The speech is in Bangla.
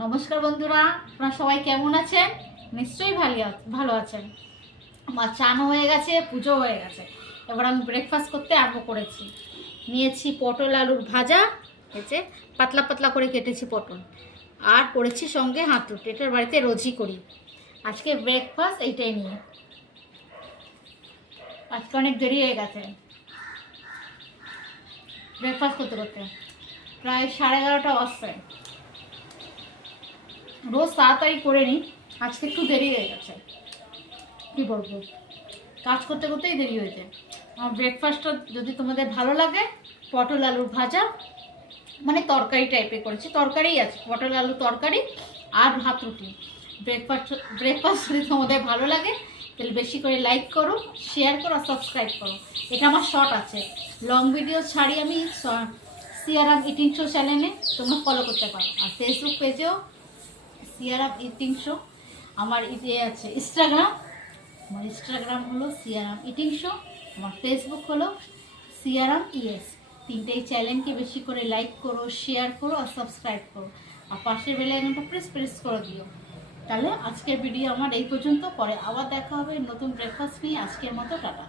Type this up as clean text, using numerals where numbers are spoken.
নমস্কার বন্ধুরা, আপনারা সবাই কেমন আছেন? নিশ্চয়ই ভালো আছেন। আমার চানো হয়ে গেছে, পুজো হয়ে গেছে। এবার আমি ব্রেকফাস্ট করতে আরম্ভ করেছি। নিয়েছি পটল আলুর ভাজা, হয়েছে পাতলা পাতলা করে কেটেছি পটল, আর করেছি সঙ্গে হাত রুটি। এটার বাড়িতে রোজই করি। আজকে ব্রেকফাস্ট এইটাই নিয়ে। আজকে অনেক দেরি হয়ে গেছে ব্রেকফাস্ট করতে করতে, প্রায় 11:30 অবস্থায়। রোজ তাড়াতাড়ি করে নিই, আজকে একটু দেরি হয়ে গেছে। কী বলবো, কাজ করতে করতেই দেরি হয়েছে। আমার ব্রেকফাস্টটা যদি তোমাদের ভালো লাগে, পটল আলুর ভাজা, মানে তরকারি টাইপের করেছি, তরকারিই আছে, পটল আলু তরকারি আর ভাত রুটি। ব্রেকফাস্ট যদি তোমাদের ভালো লাগে তাহলে বেশি করে লাইক করো, শেয়ার করো আর সাবস্ক্রাইব করো। এটা আমার শর্ট আছে, লং ভিডিও ছাড়ি আমি সিয়ারাম ইটিং শো চ্যানেলে, তোমরা ফলো করতে পারো। আর ফেসবুক পেজেও সিয়ারাম ইটিং শো। আমার আছে ইনস্টাগ্রাম, আমার ইনস্টাগ্রাম হলো সিয়ারাম ইটিং শো, আমার ফেসবুক হলো সিয়ারাম ইএস। তিনটেই চ্যানেলকে বেশি করে লাইক করো, শেয়ার করো আর সাবস্ক্রাইব করো, আর পাশের বেল আইকনটা প্রেস করে দিও। তাহলে আজকের ভিডিও আমার এই পর্যন্ত, পরে আবার দেখা হবে নতুন ব্রেকফাস্ট নিয়ে। আজকের মতো টাটা।